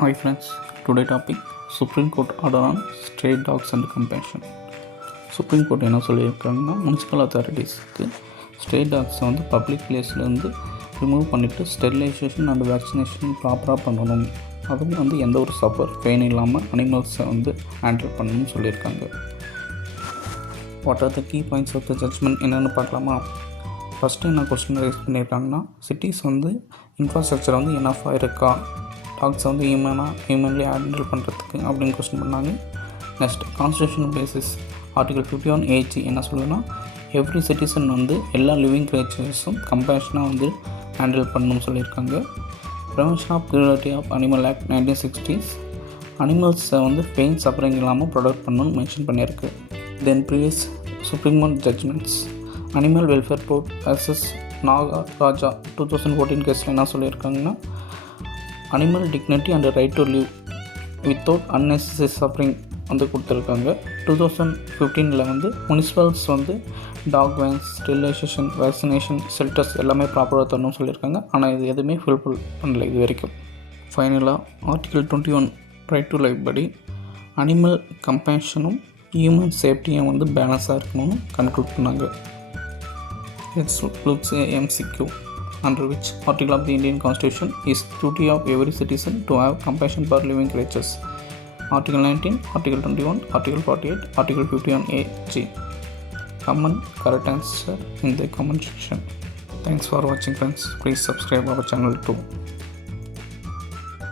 Hi friends, today topic Supreme Court order on stray dogs and compassion. Supreme court என்ன சொல்லியிருக்காங்கன்னா municipal அத்தாரிட்டிஸ்க்கு stray டாக்ஸை வந்து public பிளேஸ்லேருந்து remove பண்ணிவிட்டு sterilisation and vaccination ப்ராப்பராக பண்ணணும். அதுவும் வந்து எந்த ஒரு சஃபர் பெயின் இல்லாமல் அனிமல்ஸை வந்து ஹேண்டில் பண்ணணும்னு சொல்லியிருக்காங்க. What are the key points of the judgement என்னென்னு பார்க்கலாமா? ஃபஸ்ட்டு என்ன கொஸ்டின் ரைஸ் பண்ணியிருக்காங்கன்னா, சிட்டிஸ் வந்து இன்ஃப்ராஸ்ட்ரக்சர் வந்து எனஃபாக இருக்கா டாக்ஸை வந்து ஹியூமன்லி ஹேண்டில் பண்ணுறதுக்கு அப்படின்னு கொஸ்டின் பண்ணாங்க. Next constitutional basis article 51(a)(g) என்ன சொல்லுதுன்னா, எவ்ரி சிட்டிசன் வந்து எல்லா லிவிங் கிரியேச்சர்ஸும் கம்பேஷனாக வந்து ஹேண்டில் பண்ணணும்னு சொல்லியிருக்காங்க. Prevention of cruelty of animal act 1960s அனிமல்ஸை வந்து பெயின் சஃபரிங் இல்லாமல் ப்ரொடக்ட் பண்ணணும்னு மென்ஷன் பண்ணியிருக்கு. Then previous Supreme Court judgments Animal Welfare Board versus Nagaraja 2014 கேஸில் என்ன சொல்லியிருக்காங்கன்னா, animal dignity and right to live without unnecessary suffering வந்து கொடுத்துருக்காங்க. 2015 வந்து முனிசிபல்ஸ் வந்து dog vans, sterilisation, vaccination, shelters எல்லாமே ப்ராப்பராக தரணும்னு சொல்லியிருக்காங்க. ஆனால் இது எதுவுமே ஃபுல்ஃபில் பண்ணல இது வரைக்கும். ஃபைனலாக ஆர்டிகல் 21 ரைட் டு லைஃப் படி அனிமல் கம்பேஷனும் ஹியூமன் சேஃப்டியும் வந்து பேலன்ஸாக இருக்கணும்னு கன்க்ளூட் பண்ணாங்க. Let's look at MCQ, under which article of the Indian Constitution is duty of every citizen to have compassion for living creatures. Article 19, Article 21, Article 48, Article 51(a)(g). Comment correct answer in the comment section. Thanks for watching friends. Please subscribe our channel too.